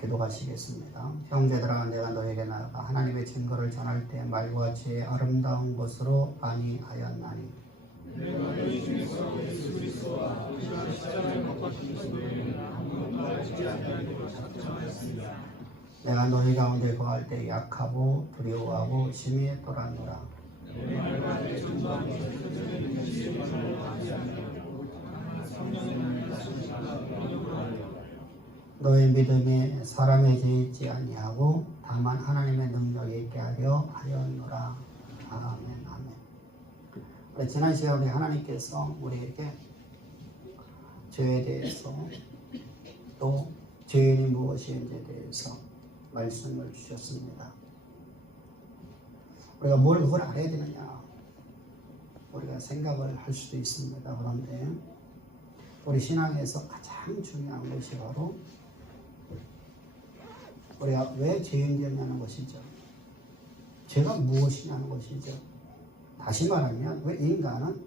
기도하시겠습니다. 형제들아, 내가 너에게 나아가 하나님의 증거를 전할 때 말과 지혜의 아름다운 것으로 많이 하였나니 내가 너희 중에서 예수 그리스도와 그가 십자가를 못 박힌 것을 아무것도 알지 아니하기로 작정하였습니다. 내가 너희 가운데 거할 때 약하고 두려워하고 심히 떨었노라. 내 말과 내 전도함이 흩어지는 현실만으로 하지 아니하고 성령의 능력을 다시 받아보려고 하여 너의 믿음이 사람에 있지 아니하고 다만 하나님의 능력에 있게 하려 하였노라. 아멘. 아멘. 지난 시간에 하나님께서 우리에게 죄에 대해서 또 죄인이 무엇인지에 대해서 말씀을 주셨습니다. 우리가 뭘 그걸 알아야 되느냐, 우리가 생각을 할 수도 있습니다. 그런데 우리 신앙에서 가장 중요한 것이 바로 우리가 왜 죄인 되냐는 것이죠. 죄가 무엇이냐는 것이죠. 다시 말하면 왜 인간은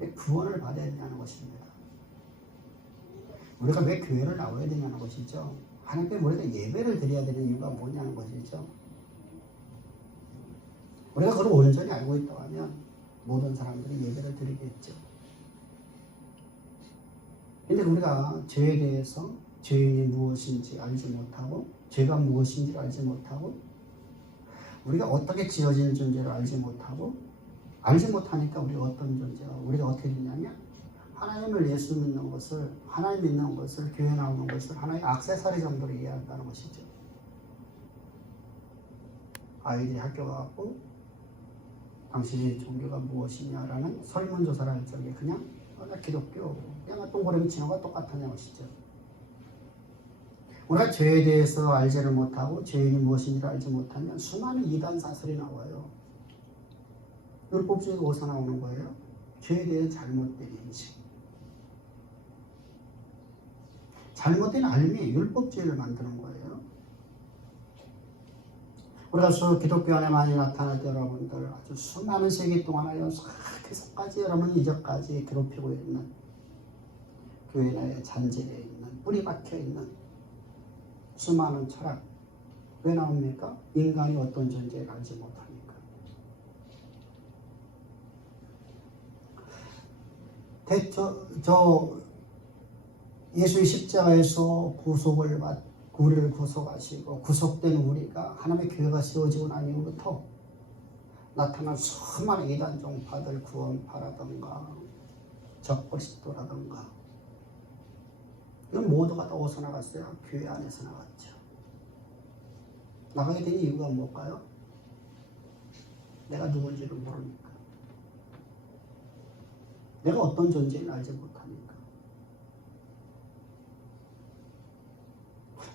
왜 구원을 받아야 되냐는 것입니다. 우리가 왜 교회를 나와야 되냐는 것이죠. 하나님께 우리가 예배를 드려야 되는 이유가 뭐냐는 것이죠. 우리가 그걸 온전히 알고 있다고 하면 모든 사람들이 예배를 드리겠죠. 근데 우리가 죄에 대해서 죄인이 무엇인지 알지 못하고 죄가 무엇인지 알지 못하고 우리가 어떻게 지어진 존재를 알지 못하니까 우리가 어떤 존재가 우리가 어떻게 되냐면 하나님을 예수 믿는 것을 하나님 믿는 것을 교회 나오는 것을 하나의 액세서리 정도로 이해한다는 것이죠. 아이들이 학교 가고 당신의 종교가 무엇이냐라는 설문조사를 할 적에 그냥 나 기독교 그냥 동그라미 치는 거 똑같다는 것이죠. 우리가 죄에 대해서 알지를 못하고 죄인이 무엇인지를 알지 못하면 수많은 이단 사설이 나와요. 율법주의가 어디서 나오는 거예요? 죄에 대해 잘못된 인식. 잘못된 알미 율법주의를 만드는 거예요. 우리가 기독교 안에 많이 나타날 때 여러분들 아주 수많은 세기 동안 하여 계속까지 여러분 이적까지 괴롭히고 있는 교회 내에 잔재되어 있는 뿌리 박혀 있는 수많은 철학 왜 나옵니까? 인간이 어떤 존재를 알지 못하니까. 예수의 십자가에서 구속을 받고 우리를 구속하시고 구속된 우리가 하나님의 교회가 세워지고 난 이후부터 나타난 수많은 이단 종파들 구원파라든가 적그리스도라든가 이건 모두가 다 어디서 나갔어요? 교회 안에서 나갔죠. 나가게 된 이유가 뭘까요? 내가 누군지를 모르니까. 내가 어떤 존재인지 알지 못하니까.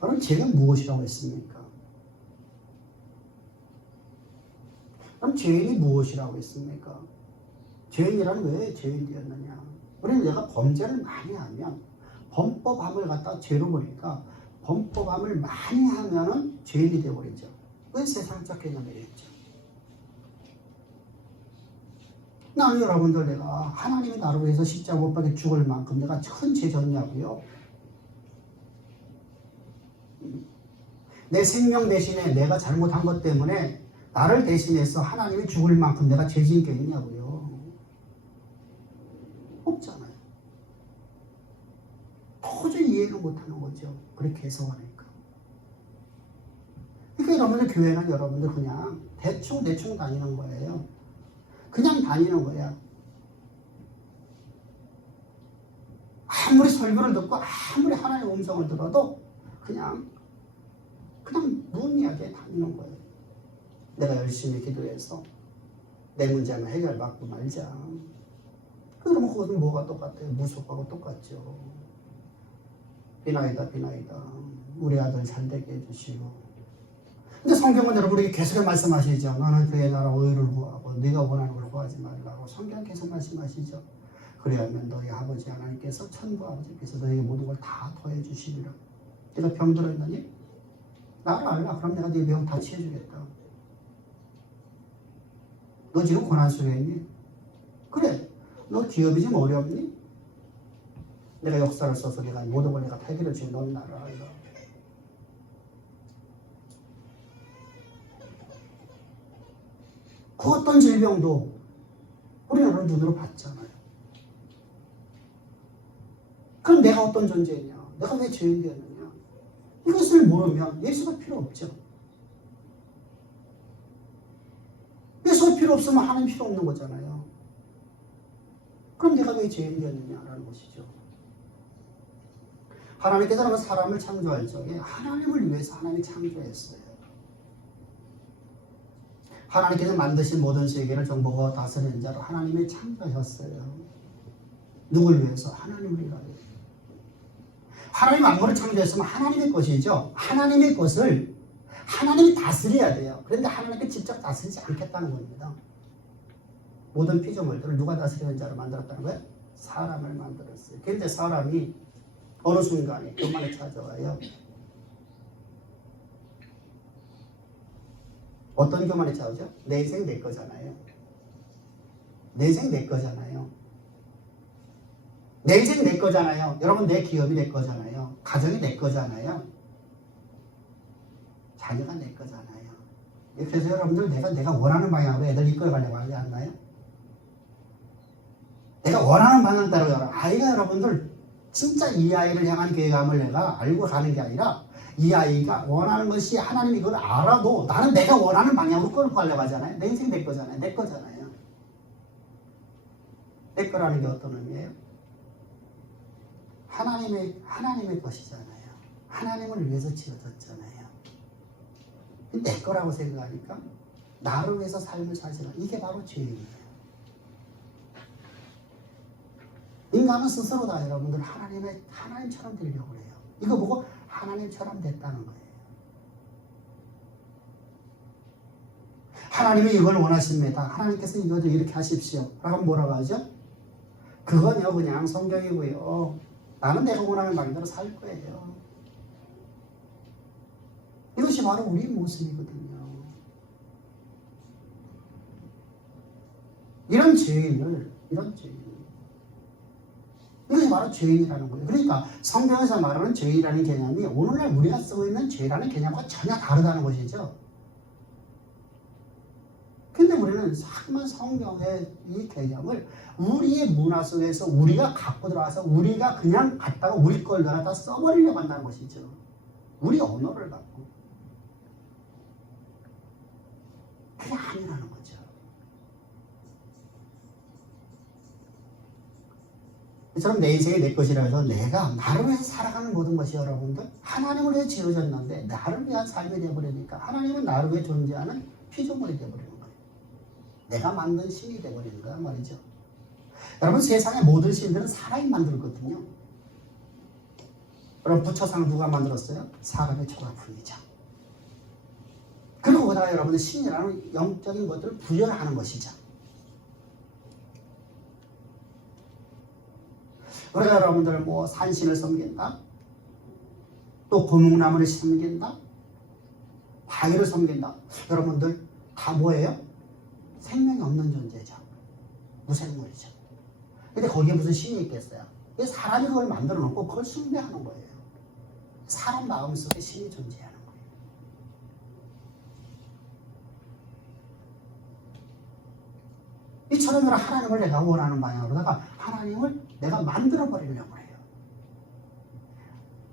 그럼 죄가 무엇이라고 했습니까? 그럼 죄인이 무엇이라고 했습니까? 죄인이란 왜 죄인 되었느냐? 우리는 내가 범죄를 많이 하면 범법함을 갖다 죄로 보니까 범법함을 많이 하면은 죄인이 되어버리죠. 그게 세상적 개념이겠죠. 나는 여러분들 내가 하나님이 나를 위해서 십자가 못 박혀 죽을 만큼 내가 큰 죄 졌냐고요? 내 생명 대신에 내가 잘못한 것 때문에 나를 대신해서 하나님이 죽을 만큼 내가 죄 지은 게 있냐고요? 없잖아요. 도저히 이해를 못하는 거죠. 그렇게 해석하니까. 그러니까 여러분들 교회는 여러분들 그냥 대충 다니는 거예요. 그냥 다니는 거야. 아무리 설교를 듣고 아무리 하나님의 음성을 들어도 그냥 무의미하게 다니는 거예요. 내가 열심히 기도해서 내 문제는 해결받고 말자. 그러면 그것은 뭐가 똑같아요? 무속하고 똑같죠. 비나이다. 우리 아들 잘되게 해주시고. 근데 성경은 여러분에게 계속 말씀하시죠. 너는 그의 나라 의를 구하고 네가 원하는 걸 구하지 말라고 성경 계속 말씀하시죠. 그래야면 너희 아버지 하나님께서 천부 아버지께서 너에게 모든 걸 다 더해 주시리라. 네가 병들었느니 나를 알라. 그럼 내가 네 병 다 치해주겠다. 너 지금 고난 속에 있니? 그래. 너 기업이 좀 어렵니? 내가 역사를 써서 내가 모든 걸 내가 해결해 주니 넌 나를 알라. 그 어떤 질병도 우리는 눈으로 봤잖아요. 그럼 내가 어떤 존재냐? 내가 왜 죄인 되었느냐? 이것을 모르면 예수가 필요 없죠. 예수가 필요 없으면 하나님 필요 없는 거잖아요. 그럼 내가 왜 죄인 되었느냐라는 것이죠. 하나님께서는 사람을 창조할 적에 하나님을 위해서 하나님이 창조했어요. 하나님께서 만드신 모든 세계를 정복하고 다스리는 자로 하나님이 창조하셨어요. 누굴 위해서? 하나님을 위하여. 하나님 만물을 창조했으면 하나님의 것이죠. 하나님의 것을 하나님이 다스려야 돼요. 그런데 하나님께 직접 다스리지 않겠다는 겁니다. 모든 피조물들을 누가 다스리는 자로 만들었다는 거예요? 사람을 만들었어요. 그런데 사람이 어느 순간에 교만에 찾아와요. 어떤 교만에 찾아오죠? 내 인생 내 거잖아요. 내 인생 내 거잖아요. 내 인생 내 거잖아요. 여러분 내 기업이 내 거잖아요. 가정이 내 거잖아요. 자녀가 내 거잖아요. 그래서 여러분들 내가 원하는 방향으로 애들 이끌어가려고 하지 않나요? 내가 원하는 방향 따라 아이가 여러분들 진짜 이 아이를 향한 계획감을 내가 알고 가는 게 아니라 이 아이가 원하는 것이 하나님이 그걸 알아도 나는 내가 원하는 방향으로 끌고 가려고 하잖아요. 내 인생 내 거잖아요. 내 거잖아요. 내 거라는 게 어떤 의미예요? 하나님의 것이잖아요. 하나님을 위해서 지어졌잖아요. 내 거라고 생각하니까 나를 위해서 삶을 사시는 이게 바로 죄인이에요. 인간은 스스로 다 여러분들 하나님처럼 되려고 해요. 이거 보고 하나님처럼 됐다는 거예요. 하나님이 이걸 원하십니다. 하나님께서 이것을 이렇게 하십시오. 라고 뭐라고 하죠? 그건요 그냥 성경이고요. 나는 내가 원하는 방향대로 살 거예요. 이것이 바로 우리의 모습이거든요. 이런 죄인을 이것이 바로 죄인이라는 거예요. 그러니까 성경에서 말하는 죄인이라는 개념이 오늘날 우리가 쓰고 있는 죄라는 개념과 전혀 다르다는 것이죠. 근데 우리는 자꾸만 성경의 이 개념을 우리의 문화 속에서 우리가 갖고 들어와서 우리가 그냥 갖다가 우리 걸 갖다 써버리려고 한다는 것이죠. 우리 언어를 갖고. 그게 아니라는 거죠. 이처럼 내 인생이 내 것이라 해서 내가 나를 위해서 살아가는 모든 것이 여러분들 하나님을 위해 지어졌는데 나를 위한 삶이 되어버리니까 하나님은 나를 위해 존재하는 피조물이 되어버리는 거예요. 내가 만든 신이 되어버리는 거야 말이죠. 여러분 세상의 모든 신들은 사람이 만들었거든요. 여러분 부처상 누가 만들었어요? 사람의 조각품이죠. 그리고 거기다가 여러분들 신이라는 영적인 것들을 부여하는 것이죠. 그러다 여러분들 뭐 산신을 섬긴다, 또 고목나무를 섬긴다, 바위를 섬긴다. 여러분들 다 뭐예요? 생명이 없는 존재죠. 무생물이죠. 근데 거기에 무슨 신이 있겠어요? 사람이 그걸 만들어 놓고 그걸 숭배하는 거예요. 사람 마음속에 신이 존재하는 거예요. 이처럼 하나님을 내가 원하는 방향으로다가 하나님을 내가 만들어버리려고 해요.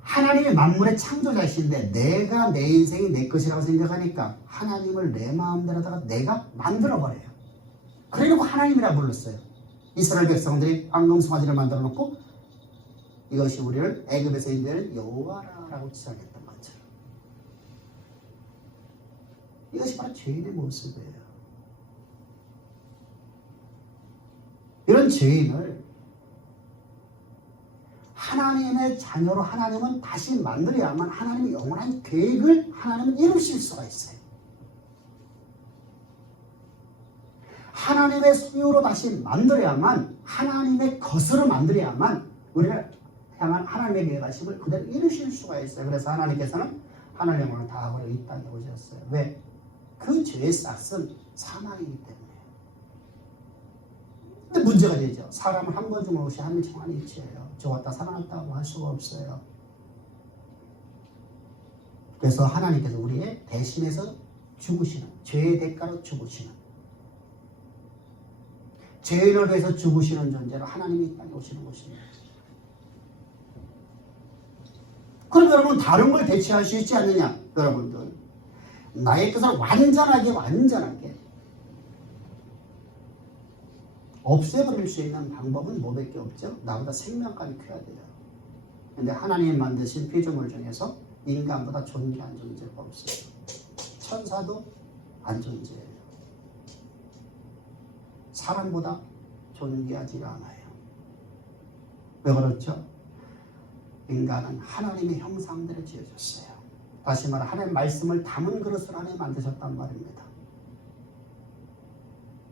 하나님이 만물의 창조자이신데 내가 내 인생이 내 것이라고 생각하니까 하나님을 내 마음대로다가 내가 만들어버려요. 그러려고 하나님이라 불렀어요. 이스라엘 백성들이 황금송아지를 만들어 놓고 이것이 우리를 애굽에서 인도하는 여호와라고 주장했던 것처럼 이것이 바로 죄인의 모습이에요. 이런 죄인을 하나님의 자녀로 하나님은 다시 만들어야만 하나님의 영원한 계획을 하나님은 이루실 수가 있어요. 하나님의 소유로 다시 만들어야만 하나님의 것으로 만들어야만 우리를 향한 하나님의 계획하심을 그대로 이루실 수가 있어요. 그래서 하나님께서는 하나님의 영광을 다하고 이 땅에 오셨어요. 왜? 그 죄의 싹은 사망이기 때문에. 근데 문제가 되죠. 사람은 한 번 죽는 것이 한일청한 일치예요. 죽었다 살아났다고 할 수가 없어요. 그래서 하나님께서 우리의 대신해서 죽으시는, 죄의 대가로 죽으시는 죄인을 위해서 죽으시는 존재로 하나님이 이 땅에 오시는 것입니다. 그럼 여러분 다른 걸 대체할 수 있지 않느냐? 여러분들 나의 뜻을 완전하게 없애버릴 수 있는 방법은 뭐밖에 없죠? 나보다 생명감이 커야 돼요. 근데 하나님이 만드신 피조물 중에서 인간보다 존귀한 존재가 없어요. 천사도 안 존재해요. 사람보다 존귀하지가 않아요. 왜 그렇죠? 인간은 하나님의 형상대로 지어졌어요. 다시 말해 하나님의 말씀을 담은 그릇을 하나님 만드셨단 말입니다.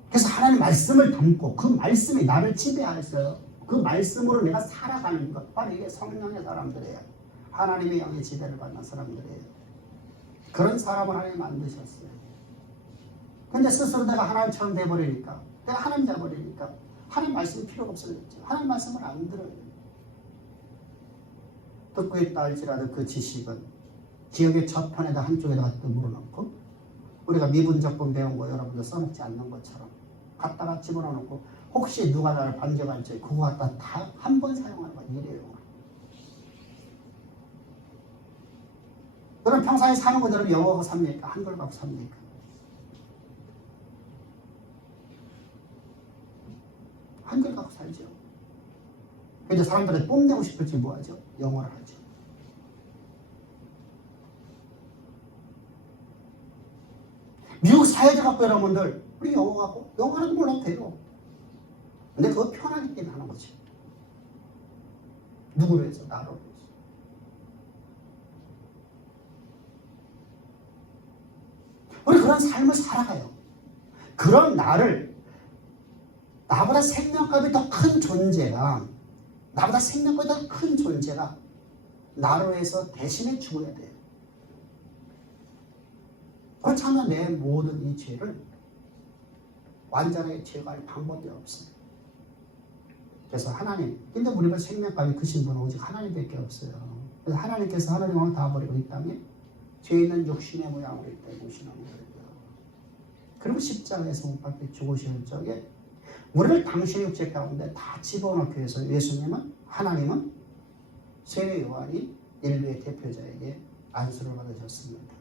그래서 하나님 말씀을 담고 그 말씀이 나를 지배하였어요. 그 말씀으로 내가 살아가는 것, 바로 이게 성령의 사람들이에요. 하나님의 영의 지배를 받는 사람들이에요. 그런 사람을 하나님 만드셨어요. 근데 스스로 내가 하나님처럼 돼버리니까, 내가 하나님 돼버리니까 하나님 말씀이 필요가 없어졌죠. 하나님 말씀을 안 들어요. 듣고 있다 할지라도 그 지식은 기억의 저편에다 한쪽에다가 또 물어놓고, 우리가 미분적분 배운 거 여러분들 써놓지 않는 것처럼 갖다가 집어넣고 혹시 누가 나를 반격할지 그거 갖다 다 한 번 사용하는 거 이래요. 여러분 평상시에 사는 거 여러분 영어하고 삽니까? 한글 갖고 삽니까? 한글 갖고 살죠. 근데 사람들이 뽐내고 싶을지 뭐하죠? 영어를 하죠. 미국 사회자 갖고 여러분들 우리 영어 갖고 영어라도 몰라도 돼요. 근데 그거 편하기 때문에 하는 거지. 누구를 위해서? 나를 위해서. 우리 그런 삶을 살아가요. 그런 나를 나보다 생명값이 더 큰 존재가 나를 위해서 대신해 죽어야 돼요. 그렇지 않으면 내 모든 이 죄를 완전하게 제거할 방법이 없어요. 그래서 하나님, 근데 우리가 생명감이 크신 분은 오직 하나님밖에 없어요. 그래서 하나님께서 하나님을 다 버리고 이 땅에 죄 있는 육신의 모양으로 이 땅에 오시는 거예요. 그리고 십자가에서 못 박혀 죽으시는 적에 우리를 당신의 육체 가운데 다 집어넣기 위해서 예수님은, 하나님은 세례 요한이 인류의 대표자에게 안수를 받으셨습니다.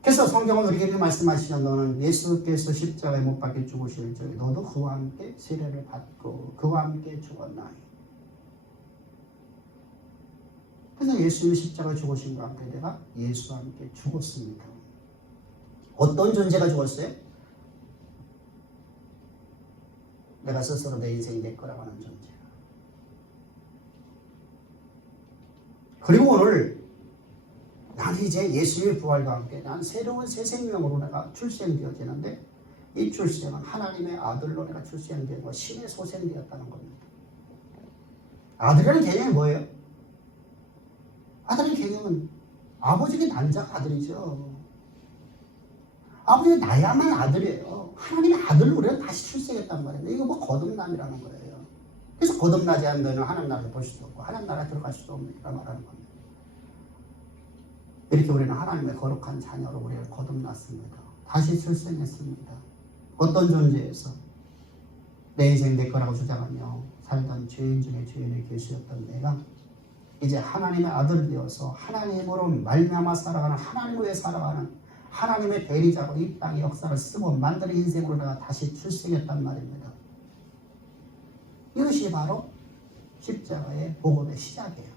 그래서 성경은 우리에게 말씀하시죠. 너는 예수께서 십자가에 못 박혀 죽으실 적에 너도 그와 함께 세례를 받고 그와 함께 죽었나니. 그래서 예수님이 십자가에 죽으신 것과 함께 내가 예수와 함께 죽었습니다. 어떤 존재가 죽었어요? 내가 스스로 내 인생이 내 거라고 하는 존재. 그리고 오늘 나는 이제 예수의 부활과 함께 난 새로운 새 생명으로 내가 출생되어지는데, 이 출생은 하나님의 아들로 내가 출생되고 신의 소생되었다는 겁니다. 아들이라는 개념이 뭐예요? 아들의 개념은 아버지의 난자가 아들이죠. 아버지가 나야만 아들이에요. 하나님의 아들로 우리가 다시 출생했단 말이에요. 이거 뭐 거듭남이라는 거예요. 그래서 거듭나지 않는 너는 하나님 나라를 볼 수도 없고 하나님 나라에 들어갈 수도 없다 말하는 겁니다. 이렇게 우리는 하나님의 거룩한 자녀로 우리를 거듭났습니다. 다시 출생했습니다. 어떤 존재에서 내 인생 내 거라고 주장하며 살던 죄인 중에 죄인의 계시였던 내가 이제 하나님의 아들 되어서 하나님으로 말미암아 살아가는, 하나님을 위해 살아가는 하나님의 대리자로 이 땅의 역사를 쓰고 만드는 인생으로 내가 다시 출생했단 말입니다. 이것이 바로 십자가의 복음의 시작이에요.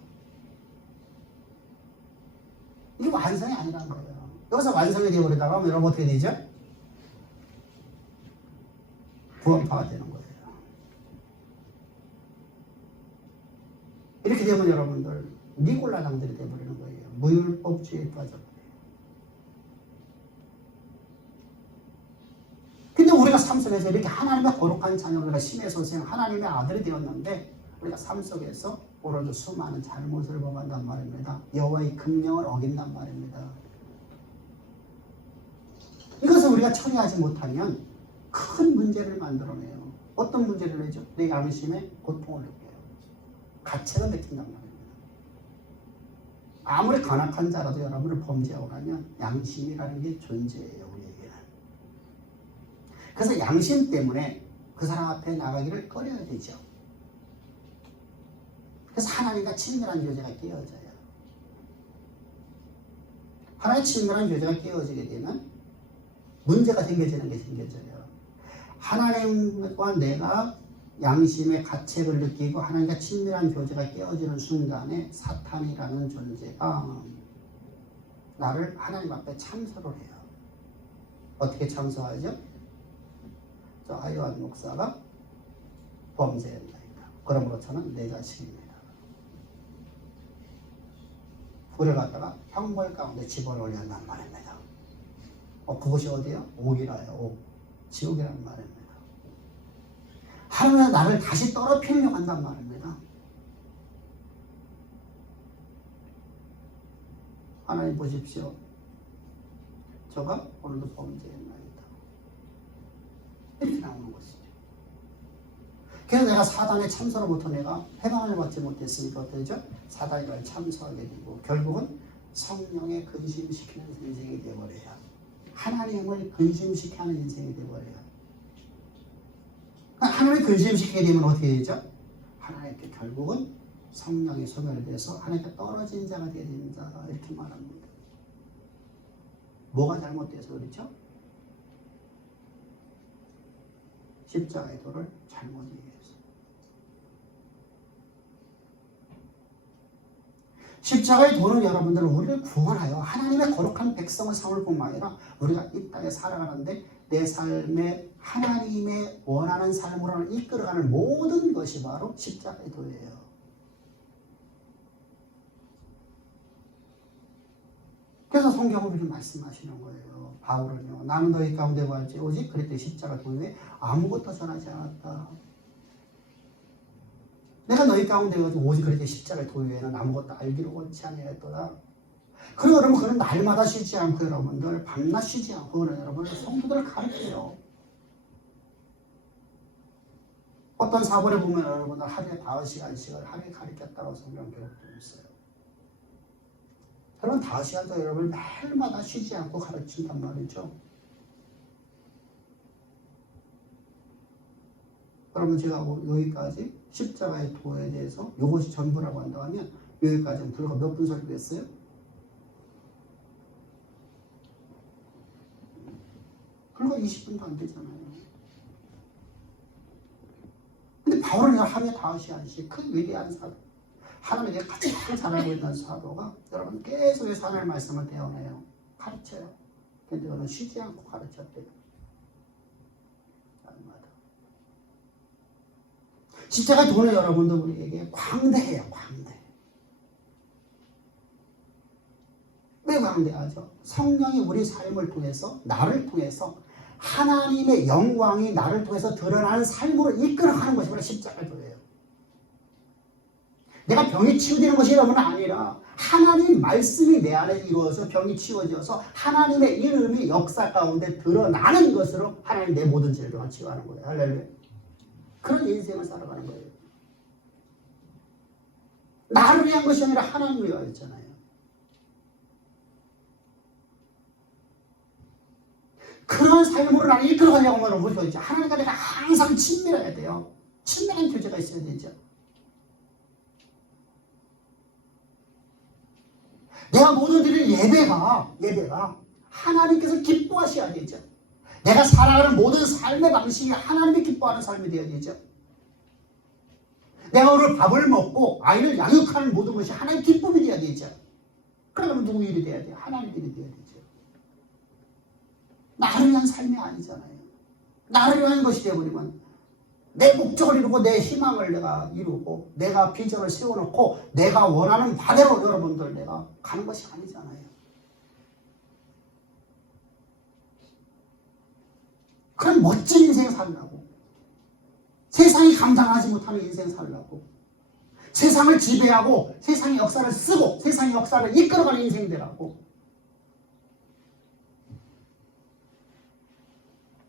이게 완성이 아니라는 거예요. 여기서 완성이 되어버리다가 여러분 어떻게 되죠? 구원파가 되는 거예요. 이렇게 되면 여러분들 니골라당들이 되어버리는 거예요. 무율법주의에 빠져버려요. 근데 우리가 삶 속에서 이렇게 하나님의 거룩한 자녀로 우리가 신의 소생 하나님의 아들이 되었는데 우리가 삶 속에서 오로지 수많은 잘못을 범한단 말입니다. 여호와의 금령을 어긴단 말입니다. 이것을 우리가 처리하지 못하면 큰 문제를 만들어내요. 어떤 문제를 내죠? 내 양심에 고통을 느껴요. 가책을 느낀단 말입니다. 아무리 간악한 자라도 여러분을 범죄하고 나면 양심이라는 게 존재해요. 우리에게는. 그래서 양심 때문에 그 사람 앞에 나가기를 꺼려야 되죠. 그래서 하나님과 친밀한 교제가 깨어져요. 하나님과 친밀한 교제가 깨어지게 되면 문제가 생겨지는 게 생겨져요. 하나님과 내가 양심의 가책을 느끼고 하나님과 친밀한 교제가 깨어지는 순간에 사탄이라는 존재가 나를 하나님 앞에 참소를 해요. 어떻게 참소하죠? 저 하요한 목사가 범죄했나이다. 그러므로 저는 내 자신입니다. 불을 갖다가 형벌 가운데 집어넣으려는 말입니다. 그것이 어디요? 옥이라요. 옥. 지옥이라는 말입니다. 하나님은 나를 다시 떨어뜨리려고 한단 말입니다. 하나님 보십시오. 저가 오늘도 범죄했나이다. 이렇게 나오는 것이죠. 그래서 내가 사단의 참소로부터 내가 해방을 받지 못했으니까 어떠죠? 사단이 나를 참소하게 되고 결국은 성령에 근심시키는 인생이 되어버려요. 하나님을 근심시키는 인생이 되어버려요. 하나님을 근심시키게 되면 어떻게 되죠? 하나님께 결국은 성령이 소멸돼서 하나님께 떨어진 자가 되어야 된다. 이렇게 말합니다. 뭐가 잘못돼서 그렇죠? 십자가의 도를 잘못 이해해서. 십자가의 도는 여러분들은 우리를 구원하여 하나님의 거룩한 백성을 삼을 뿐만 아니라 우리가 이 땅에 살아가는데 내 삶에 하나님의 원하는 삶으로 이끌어가는 모든 것이 바로 십자가의 도예요. 그래서 성경은 이렇게 말씀하시는 거예요. 바울은요. 나는 너희 가운데 갈지 오직 그랬더니 십자가 도 위에 아무것도 전하지 않았다. 내가 너희 가운데 가지고 오직 그랬더니 십자가 도 위에는 아무것도 알기로 원치 아니했더라. 그리고 여러분 그는 날마다 쉬지 않고 여러분들 밤낮 쉬지 않고 그는 여러분들 성도들을 가르쳐요. 어떤 사본에 보면 여러분들 하루에 5시간씩을 하루에 가르쳤다고 성경 기록되어 있어요. 여러분 5시간도 여러분 매일마다 쉬지 않고 가르친단 말이죠. 여러분 제가 여기까지 십자가의 도에 대해서 이것이 전부라고 한다면 여기까지는 불과 몇 분 설교했어요? 불과 20분도 안 되잖아요. 근데 바울은 하루에 5시간씩 그 위대한 사도, 하나님에게 가장 잘 알고 있는 사도가 여러분 계속해서 하나님의 말씀을 배워내요. 가르쳐요. 근데 그는 쉬지 않고 가르쳤대요. 날마다. 십자가의 도는 여러분들 우리에게 광대해요. 광대. 왜 광대하죠? 성령이 우리 삶을 통해서 나를 통해서 하나님의 영광이 나를 통해서 드러나는 삶으로 이끌어가는 것이 바로 십자가의 도예요. 내가 병이 치유되는 것이 여러분 아니라 하나님 말씀이 내 안에 이루어서 병이 치유져서 하나님의 이름이 역사 가운데 드러나는 것으로 하나님 내 모든 질병을 치유하는 거예요. 할렐루야. 그런 인생을 살아가는 거예요. 나를 위한 것이 아니라 하나님을 위하여 있잖아요. 그런 삶으로 나를 이끌어가려고 하면 우리가 이제 하나님과 내가 항상 친밀해야 돼요. 친밀한 교제가 있어야 되죠. 내가 모든 드릴 예배가 하나님께서 기뻐하셔야 되죠. 내가 살아가는 모든 삶의 방식이 하나님이 기뻐하는 삶이 되어야 되죠. 내가 오늘 밥을 먹고 아이를 양육하는 모든 것이 하나님의 기쁨이 되어야 되죠. 그러면 누구 일이 돼야 돼요? 하나님 일이 돼야 되죠. 나를 위한 삶이 아니잖아요. 나를 위한 것이 되어버리면 내 목적을 이루고 내 희망을 내가 이루고 내가 비전을 세워놓고 내가 원하는 바대로 여러분들 내가 가는 것이 아니잖아요. 그런 멋진 인생 살라고, 세상이 감당하지 못하는 인생 살라고, 세상을 지배하고 세상의 역사를 쓰고 세상의 역사를 이끌어가는 인생 되라고.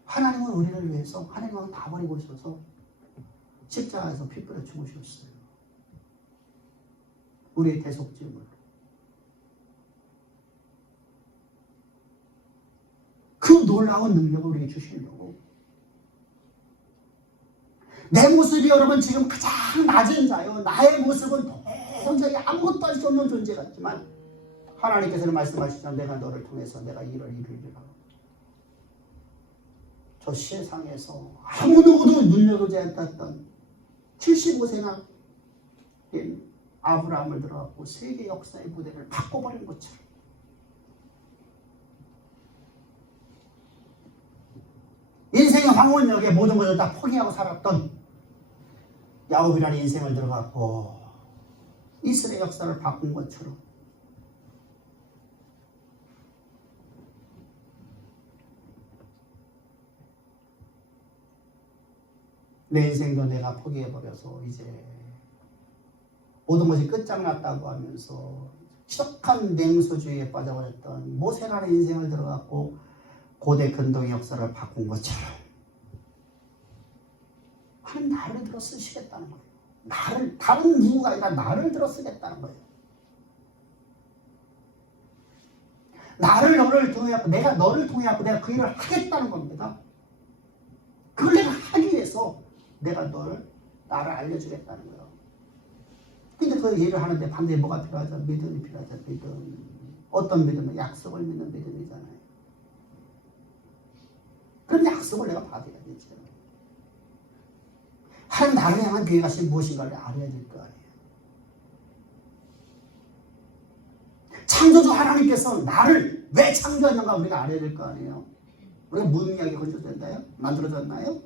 하나님은 우리를 위해서 하나님은 다 버리고 있어서 십자가에서 피 뿌려 죽으셨어요. 우리의 대속죄물. 그 놀라운 능력을 우리에게 주시려고 내 모습이 여러분 지금 가장 낮은 자요. 나의 모습은 도저히 아무것도 할 수 없는 존재 같지만 하나님께서는 말씀하시잖아요. 내가 너를 통해서 내가 일을 이루리라. 저 세상에서 아무 누구도 눈여겨보지 않았던 75세나 된 아브라함을 들어갖고 세계 역사의 무대를 바꿔버린 것처럼 인생의 황혼역에 모든 것을 다 포기하고 살았던 야곱이라는 인생을 들어갖고 이스라엘 역사를 바꾼 것처럼 내 인생도 내가 포기해버려서 이제 모든 것이 끝장났다고 하면서 지독한 냉소주의에 빠져버렸던 모세라는 인생을 들어갖고 고대 근동의 역사를 바꾼 것처럼 하나님 나를 들어 쓰시겠다는 거예요. 나를, 다른 누구가 아니라 나를 들어 쓰겠다는 거예요. 너를 통해갖고 내가 너를 통해갖고 내가 그 일을 하겠다는 겁니다. 그걸 내가 하기 위해서 내가 나를 알려주겠다는 거예요. 근데 그 일을 하는데 반드시 뭐가 필요하죠? 믿음이 필요하죠. 믿음. 어떤 믿음은 약속을 믿는 믿음이잖아요. 그럼 약속을 내가 받아야 되죠. 하나님 나를 향한 계획하신 무엇인가를 알아야 될 거 아니에요. 창조주 하나님께서 나를 왜 창조했는가 우리가 알아야 될 거 아니에요. 우리가 무의미하게 건져졌나요? 만들어졌나요?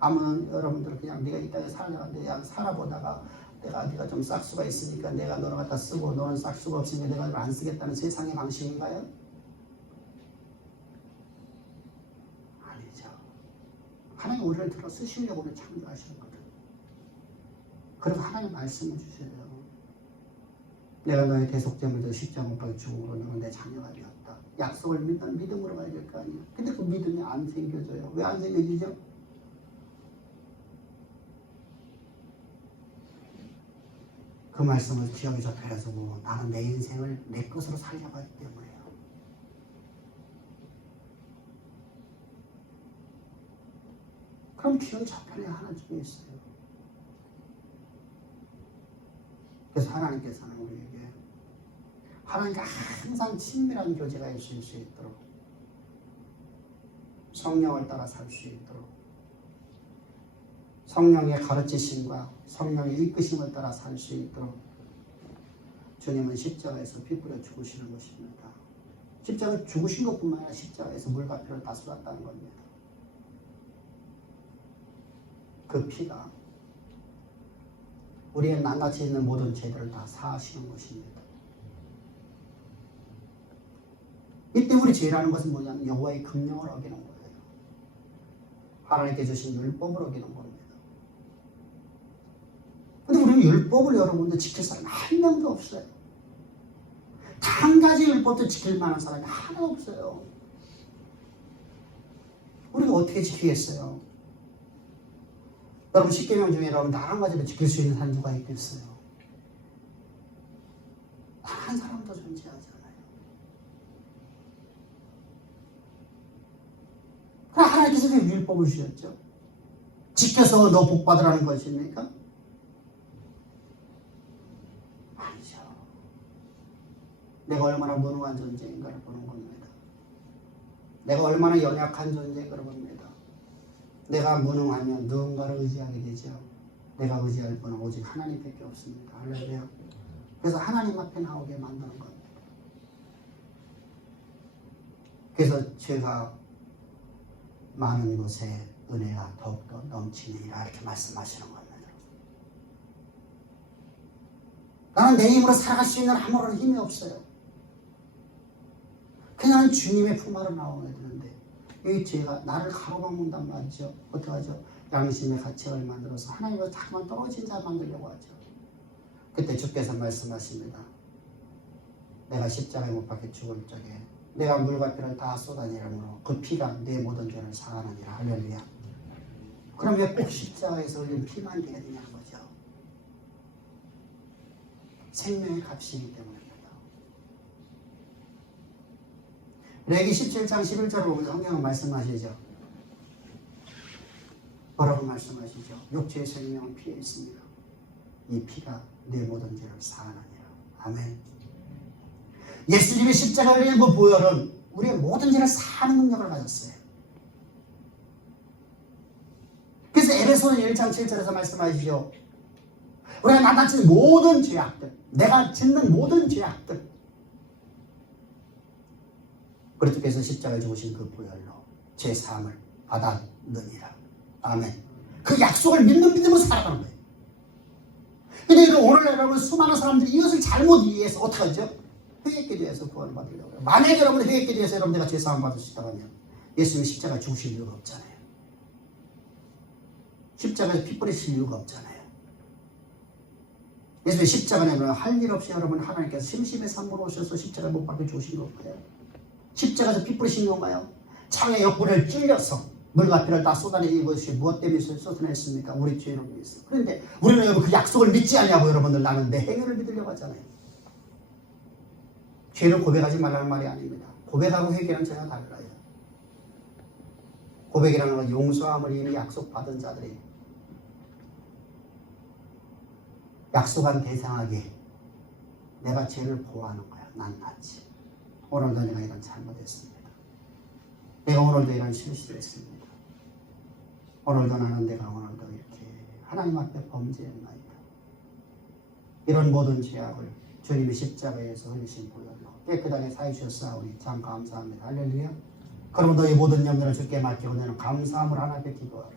아무는 여러분들 그냥 네가 이 땅에 그냥 살아보다가 네가 좀 싹수가 있으니까 내가 너를 갖다 쓰고 너는 싹수가 없으니까 내가 너를 안 쓰겠다는 세상의 방식인가요? 아니죠. 하나님 우리를 들어 쓰시려고 우리를 창조하시는 거예요. 그래서 하나님 말씀해 주셔요. 내가 너의 대속죄물도 십자가 못 박혀 죽음으로 너는 내 자녀가 되었다. 약속을 믿는 믿음으로 가야 될 거 아니에요. 근데 그 믿음이 안 생겨져요. 왜 안 생겨지죠? 그 말씀을 기억에 접해가지고 나는 내 인생을 내 것으로 살려고 하기 때문에요. 그럼 기억에 접혀야 하나쯤에 있어요. 그래서 하나님께서는 우리에게 하나님과 항상 친밀한 교제가 있을 수 있도록 성령을 따라 살 수 있도록 성령의 가르치심과 성령의 이끄심을 따라 살 수 있도록 주님은 십자가에서 피 뿌려 죽으시는 것입니다. 십자가에 죽으신 것뿐만 아니라 십자가에서 물과 피를 다 쏟았다는 겁니다. 그 피가 우리의 낱낱이 있는 모든 죄들을 다 사하시는 것입니다. 이때 우리 죄라는 것은 뭐냐면 여호와의 금령을 어기는 거예요. 하나님께 주신 율법을 어기는 겁니다. 근데 우리는 율법을 여러분들 지킬 사람이 한 명도 없어요. 한 가지 율법도 지킬 만한 사람이 하나 없어요. 우리가 어떻게 지키겠어요? 여러분 10계명 중에 여러분 단 한 가지도 지킬 수 있는 사람 누가 있겠어요? 단 한 사람도 존재하잖아요. 그럼 하나님께서 왜 율법을 주셨죠? 지켜서 너 복받으라는 것입니까? 아니죠. 내가 얼마나 무능한 존재인가를 보는 겁니다. 내가 얼마나 연약한 존재인가를 봅니다. 내가 무능하면 누군가를 의지하게 되죠. 내가 의지할 분은 오직 하나님밖에 없습니다. 할렐루야. 그래서 하나님 앞에 나오게 만드는 겁니다. 그래서 제가 많은 곳에 은혜가 더욱더 넘치니라 이렇게 말씀하시는 겁니다. 나는 내 힘으로 살아갈 수 있는 아무런 힘이 없어요. 그냥 주님의 품 아래 나오게 되는데 이 죄가 나를 가로막는단 말이죠. 어떻게 하죠? 양심의 가책을 만들어서 하나님과 자꾸만 떨어진 자 만들려고 하죠. 그때 주께서 말씀하십니다. 내가 십자가에 못 박혀 죽을 적에 내가 물과 피를 다 쏟아내므로 그 피가 내 모든 죄를 사하느니라. 할렐루야. 그럼 왜 꼭 십자가에서 흘린 피만 돼야 되냐는 거죠. 생명의 값이기 때문입니다. 레기 17장 11절을 보면 성경은 말씀하시죠. 뭐라고 말씀하시죠? 육체의 생명은 피에 있습니다. 이 피가 내 모든 죄를 사하느니라. 아멘. 예수님의 십자가의 그 보혈은 우리의 모든 죄를 사하는 능력을 가졌어요. 그래서 에베소서 1장 7절에서 말씀하시죠. 우리가 낱낱이 모든 죄악들, 내가 짓는 모든 죄악들, 그리스도께서 십자가에 죽으신 그 보혈로 제 사함을 받았느니라. 아멘. 그 약속을 믿는 믿음으로 살아가는 거예요. 근데 오늘날 여러분 수많은 사람들이 이것을 잘못 이해해서 어떻게 하죠? 회개기도해서 구원을 받으려고 해요. 만약에 여러분 회개기도해서 여러분 내가 제 사함 받을 수 있다면 예수님이 십자가에 죽으실 이유가 없잖아요. 십자가에서 피 뿌리실 이유가 없잖아요. 예수님의 십자가는 할 일 없이 여러분 하나님께서 심심의 산으로 오셔서 십자가에 못 박혀 죽으신 거예요. 십자가에서 피 뿌리신 건가요? 창의 옆구리를 찔려서 물과 피를 다 쏟아내는 것이 무엇 때문에 쏟아냈습니까? 우리 죄를 위해서. 그런데 우리는 여러분 그 약속을 믿지 않냐고 여러분들 나는 내 행위를 믿으려고 하잖아요. 죄를 고백하지 말라는 말이 아닙니다. 고백하고 회개는 전혀 달라요. 고백이라는 건 용서함을 이미 약속받은 자들이 약속한 대상에게 내가 죄를 보호하는 거야. 난 낫지. 오늘도 내가 이런 잘못했습니다. 내가 오늘도 이런 실수를 했습니다. 오늘도 나는 내가 오늘도 이렇게 하나님 앞에 범죄했나이다. 이런 모든 죄악을 주님의 십자가에서 흘리신 보혈로 깨끗하게 사해주셨사오니 참 감사합니다. 할렐루야. 그러면 너희 모든 염려를 주께 맡기고 너는 감사함을 하나님께 기도하라.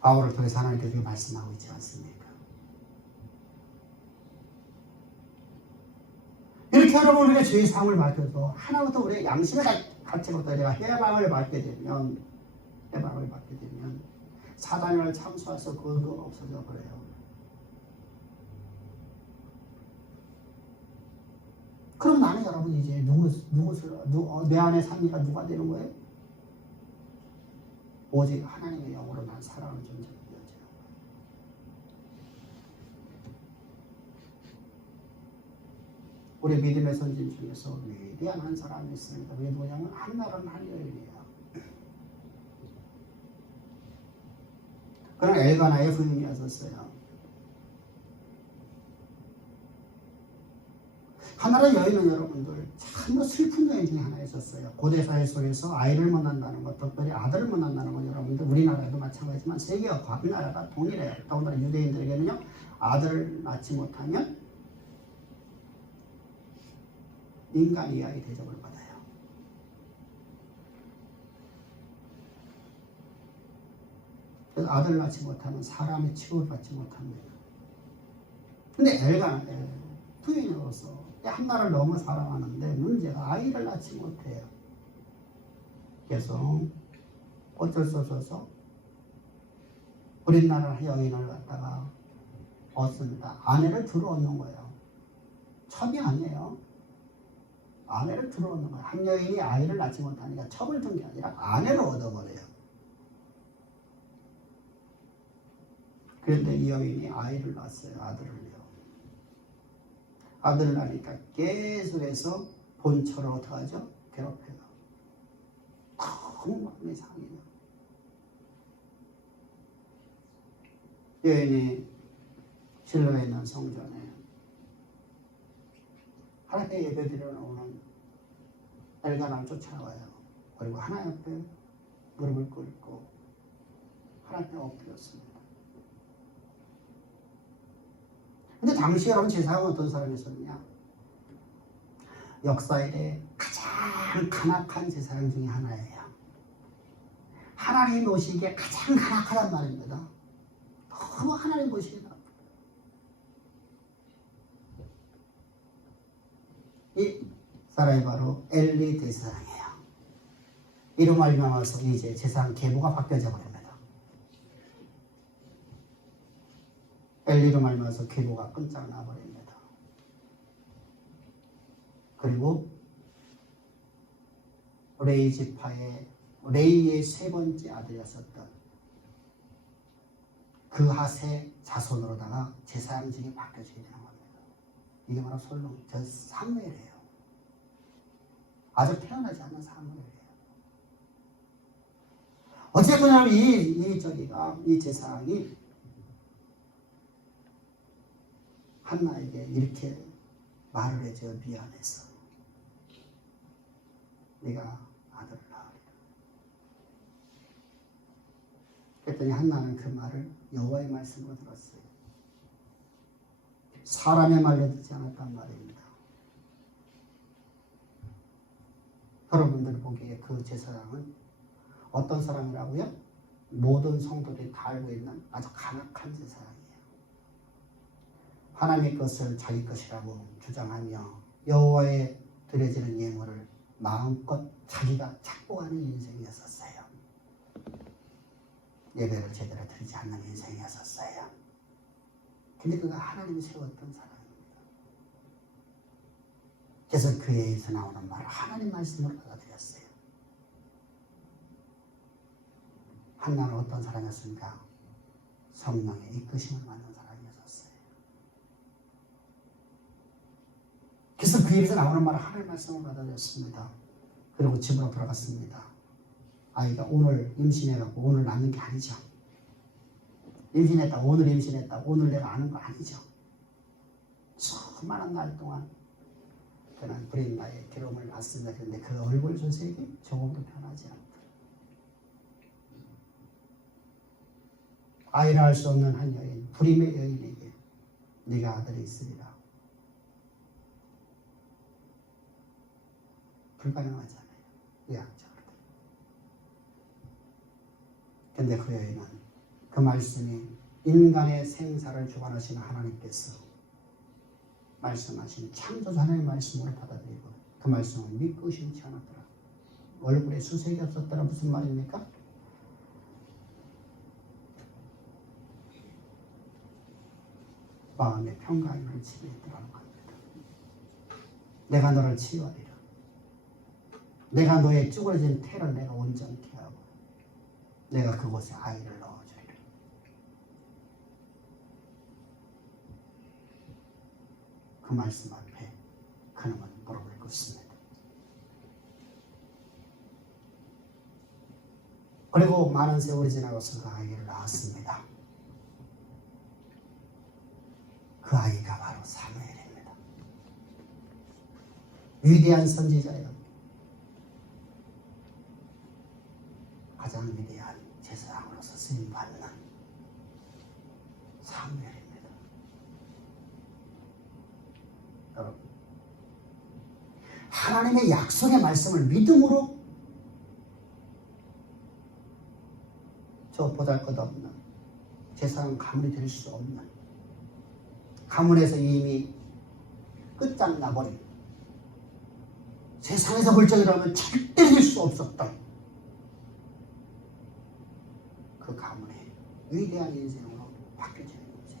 바울을 통해서 하나님께서 말씀하고 있지 않습니까? 이렇게 여러분 우리가 죄의 사함을 맡겨도 하나부터 우리의 양심의 가치부터 내가 해방을 받게 되면 사단을 참수해서 그거 없어져 버려요. 그럼 나는 여러분 이제 내 안에 삽니까? 누가 되는 거예요? 오직 하나님의 영으로 난 살아가는 존재가 되어지는 거예요. 우리 믿음의 선진 중에서 위대한 한 사람이 있습니다. 그게 뭐냐면 한나라는 한여인이에요. 그는 엘가나의 부인이었어요. 한나라 여인은 여러분들 참 슬픈 여인 중에 하나 있었어요. 고대사회 속에서 아이를 못 낳는다는 것, 특별히 아들을 못 낳는다는 건 여러분들 우리나라도 마찬가지지만 세계와 각 나라가 동일해요. 더군다나 유대인들에게는요, 아들을 낳지 못하면 인간 이하의 대접을 받아요. 그래서 아들을 낳지 못하면 사람의 취급을 받지 못합니다. 근데 엘가나의 부인으로서 한나라를 너무 사랑하는데 문제가 아이를 낳지 못해요. 그래서 어쩔 수 없어서 우리나라 여인을 갖다가 얻습니다. 아내를 들어오는 거예요. 첩이 아니에요. 아내를 들어오는 거예요. 한 여인이 아이를 낳지 못하니까 첩을 준 게 아니라 아내를 얻어버려요. 그런데 이 여인이 아이를 낳았어요. 아들을요. 아들을 낳으니까 계속해서 본처를 어떻게 하죠? 괴롭혀요. 너무 마음이 상해요. 여인이 실로에 있는 성전에 하나님께 예배드리러 오는 엘가나를 쫓아와요. 그리고 하나님 앞에 무릎을 꿇고 하나님께 엎드렸습니다. 근데 당시 여러분 제사장은 어떤 사람이었느냐? 역사에 가장 간악한 제사장 중에 하나예요. 하나님 보시기에 가장 간악하단 말입니다. 너무 하나님 보시기에 이 사람이 바로 엘리 대제사장이에요. 이로 말미암아서 이제 제사장 계보가 바뀌어져 버립니다. 엘리로 말미암아서 계보가 끈짝 나버립니다. 그리고 레이 지파의 레이의 세 번째 아들이었었던 그 핫의 자손으로다가 제사장직이 바뀌어지게 되는 겁니다. 이게 바로 솔로몬, 저 사무엘이에요. 아직 태어나지 않은 사무엘이에요. 어떻게 보냐면 이 제사장이 한나에게 이렇게 말을 해줘. 미안해서 네가 아들을 낳으리라. 그랬더니 한나는 그 말을 여호와의 말씀으로 들었어요. 사람의 말로 듣지 않았단 말입니다. 여러분들 보기에 그 제사장은 어떤 사람이라고요? 모든 성도들이 다 알고 있는 아주 간악한 제사장이에요. 하나님의 것을 자기 것이라고 주장하며 여호와에 드려지는 예물을 마음껏 자기가 착복하는 인생이었었어요. 예배를 제대로 드리지 않는 인생이었었어요. 근데 그가 하나님이 세웠던 사람입니다. 그래서 그에 의해서 나오는 말을 하나님 말씀으로 받아들였어요. 한나는 어떤 사람이었습니까? 성령의 이끄심을 받는 사람이었어요. 그래서 그에 의해서 나오는 말을 하나님 말씀으로 받아들였습니다. 그리고 집으로 돌아갔습니다. 아이가 오늘 임신해갖고 오늘 낳는 게 아니죠. 임신했다, 오늘 임신했다, 오늘 내가 아는 거 아니죠. 수많은 날 동안 그는 불임나의 괴로움을 받습니다. 그런데 그 얼굴 조색이 조금도 변하지 않다. 아이를 알 수 없는 한 여인, 불임의 여인에게 네가 아들이 있으리라. 불가능하잖아요. 의학적으로. 그런데 그 여인은 그 말씀이 인간의 생사를 주관하시는 하나님께서 말씀하신 창조주 하나님의 말씀으로 받아들이고 그 말씀을 믿고 의심치 않았더라. 얼굴에 수색이 없었더라. 무슨 말입니까? 마음의 평강을 지배했더라는 겁니다. 내가 너를 치유하리라. 내가 너의 쭈그러진 태를 내가 온전케 하고 내가 그곳에 아이를 넣어주리라. 그 말씀 앞에 그놈은 무릎을 꿇습니다. 그리고 많은 세월이 지나고서 그 아이를 낳았습니다. 그 아이가 바로 사무엘입니다. 위대한 선지자예요. 가장 위대한 제사장으로서 쓰임받는 사무엘입니다. 여러분, 하나님의 약속의 말씀을 믿음으로 저 보잘것없는 제사장 가문이 될 수 없는 가문에서 이미 끝장나버린 세상에서 볼 적이라면 절대 될 수 없었던 그 가문의 위대한 인생으로 바뀌어지는 인생.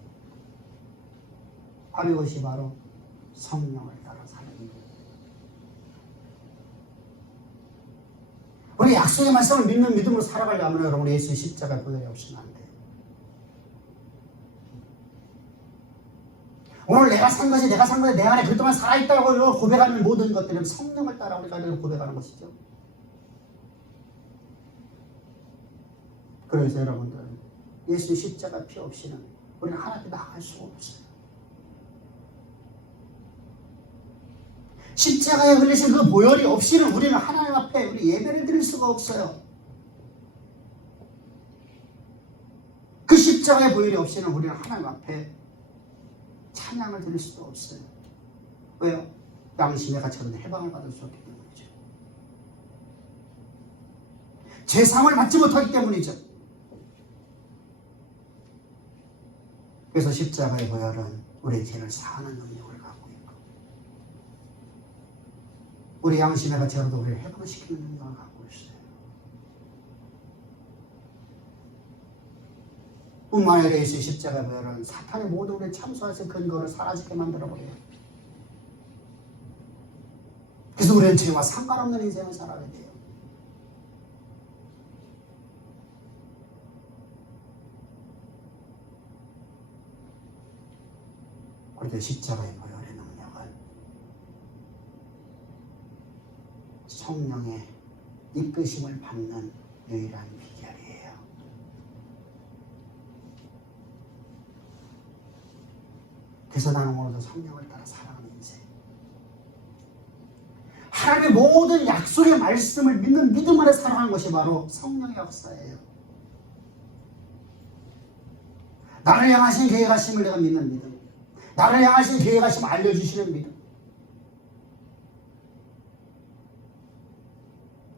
바로 이것이 바로 성령을 따라 사는 인생입니다. 우리 약속의 말씀을 믿는 믿음으로 살아가려면 여러분 예수 십자가 보혈이 없으면 안 돼요. 오늘 내가 산 것이 내 안에 그동안 살아있다고 고백하는 모든 것들은 성령을 따라 우리가 고백하는 것이죠. 그래서 여러분들 예수 십자가 피 없이는 우리는 하나님께 나아갈 수가 없어요. 십자가에 흘리신 그 보혈이 없이는 우리는 하나님 앞에 우리 예배를 드릴 수가 없어요. 그 십자가의 보혈이 없이는 우리는 하나님 앞에 찬양을 드릴 수도 없어요. 왜요? 양심의 가치로는 해방을 받을 수 없기 때문이죠. 제상을 받지 못하기 때문이죠. 그래서 십자가의 보혈은 우리의 죄를 사하는 능력을 갖고 있고 우리 양심의 가치로도 우리를 해방시키는 능력을 갖고 있어요. 뿐만 아니라 예수의 십자가의 보혈은 사탄의 모든 우리의 참소하신 근거를 사라지게 만들어버려요. 그래서 우리는 죄와 상관없는 인생을 살아야 돼요. 그런데 십자가의 보혈의 능력은 성령의 이끄심을 받는 유일한 비결이에요. 그래서 나는 오늘도 성령을 따라 살아가는 인생. 하나님의 모든 약속의 말씀을 믿는 믿음 안에 살아가는 것이 바로 성령의 역사예요. 나를 향하신 계획하심을 내가 믿는 믿음. 나를 향하신 계획하심을 알려주시는 믿음.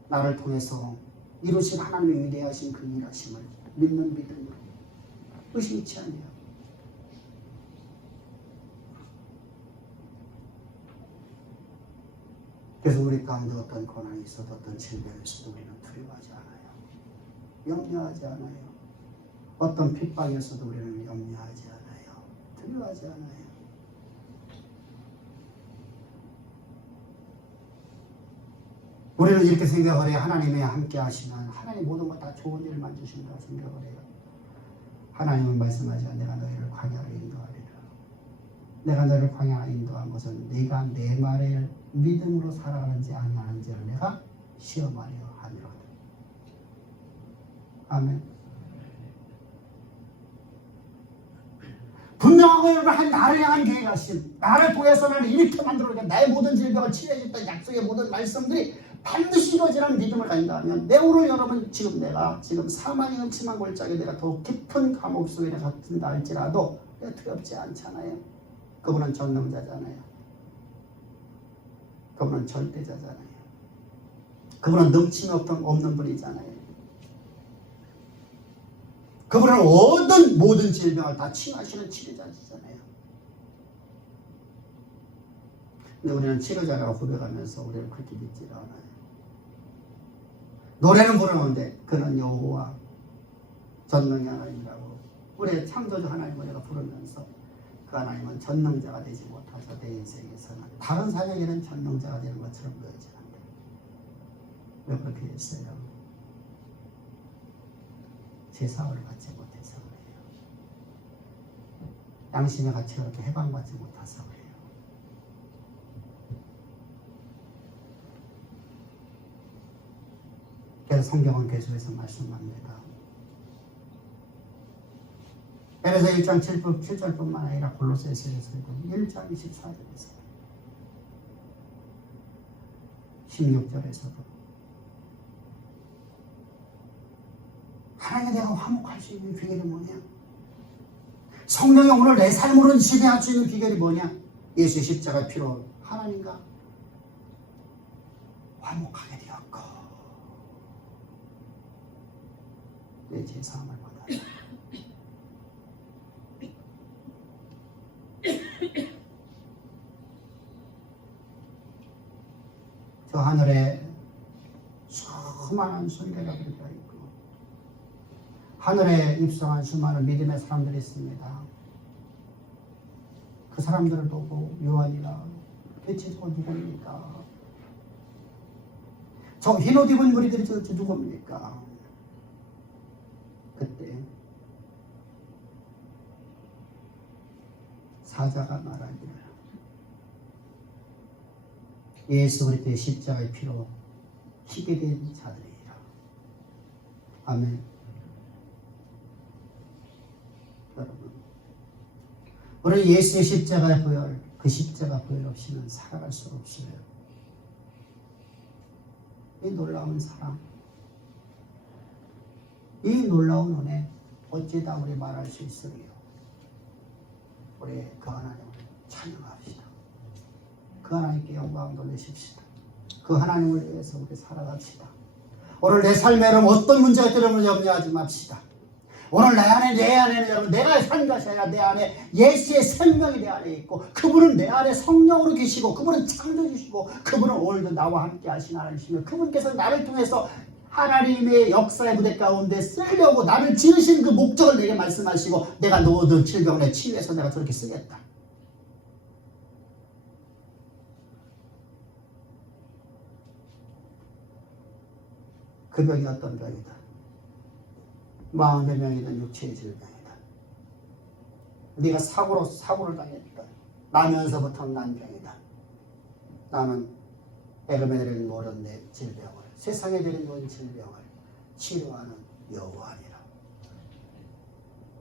나를 통해서 이루신 하나님의 위대하신 그 일하심을 믿는 믿음으로 의심치 않아요. 그래서 우리 가운데 어떤 고난이 있어도 어떤 질병이 있어도 우리는 두려워하지 않아요. 염려하지 않아요. 어떤 핍박이었어도 우리는 염려하지 않아요. 두려워하지 않아요. 우리는 이렇게 생각을 해요. 하나님이 함께 하시면 하나님 모든 것 다 좋은 일만 주신다고 생각을 해요. 하나님은 말씀하시고 내가 너희를 광야로 인도하리라. 내가 너희를 광야로 인도한 것은 네가 내 말을 믿음으로 살아가는지 아니하는지를 내가 시험하려 함이로다. 아멘. 분명하고 여러분 나를 향한 계획하심, 나를 통해서 나를 이렇게 만들어서 나의 모든 질병을 치료해줬던 약속의 모든 말씀들이 반드시 이루어지라는 믿음을 가진다면 내 오늘 여러분 지금 내가 지금 사망의 음침한 골짜기에 내가 더 깊은 감옥 속에 내가 든다 할지라도 내가 두렵지 않잖아요. 그분은 전능자잖아요. 그분은 절대자잖아요. 그분은 넘침이 없는 분이잖아요. 그분은 모든 질병을 다 치유하시는 치료자시잖아요. 근데 우리는 치료자라고 후벼가면서 우리는 그렇게 믿지 않아요. 노래는 부르는데 그는 여호와 전능의 하나님이라고 우리의 창조주 하나님을 내가 부르면서 그 하나님은 전능자가 되지 못하셔 내 인생에서는 다른 사역에는 전능자가 되는 것처럼 보여지는데 왜 그렇게 됐어요? 제 사업을 받지 못해서 그래요. 양심의 가치가 그렇게 해방받지 못해서 그래요. 그래서 성경은 계속해서 말씀합니다. 에베소 1장 7절뿐만 아니라 골로새서에서도 1장 24절에서 16절에서도 하나님께 내가 화목할 수 있는 비결이 뭐냐? 성령이 오늘 내 삶으로 지배할 수 있는 비결이 뭐냐? 예수의 십자가 피로 하나님과 화목하게 되었고 내 제사함을 받아요. 저 하늘에 수많은 순례가 들어가 있고 하늘에 입성한 수많은 믿음의 사람들이 있습니다. 그 사람들을 보고 요한이라 대체 저거 누굽니까? 저 흰옷 입은 무리들이 저 누굽니까? 그때 사자가 말하기를 예수 그리스도의 십자가의 피로 희게 된 자들이라. 아멘. 여러분, 우리 예수의 십자가의 보혈, 그 십자가 보혈 없이는 살아갈 수 없어요. 이 놀라운 사랑, 이 놀라운 은혜 어찌다 우리 말할 수 있으리요. 우리 그 하나님을 찬양합시다. 그 하나님께 영광 돌리십시다. 그 하나님을 위해서 우리 살아갑시다. 오늘 내 삶에 여러분 어떤 문제가 들어오면 염려하지 맙시다. 오늘 내 안에는 여러분 내가 산 것이 아니라 내 안에 예수의 생명이 내 안에 있고 그분은 내 안에 성령으로 계시고 그분은 창조주시고 그분은 오늘도 나와 함께 하신 하나님이시며 그분께서 나를 통해서 하나님의 역사의 무대 가운데 쓰려고 나를 지으신 그 목적을 내게 말씀하시고 내가 너도 질병에 치유해서 내가 저렇게 쓰겠다. 그 병이 어떤 병이다. 마음의 병이든 육체의 질병이다. 네가 사고를 당했다. 나면서부터 난 병이다. 나는 에르메를 모른 내 질병을 세상에 들인 모든 질병을 치료하는 여호와니라.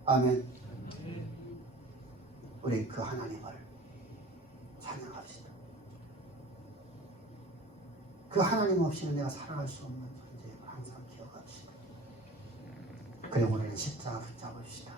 아멘. 우리 그 하나님을 찬양합시다. 그 하나님 없이는 내가 살아갈 수 없는 존재임을 항상 기억합시다. 그리고 우리는 십자가 붙잡읍시다.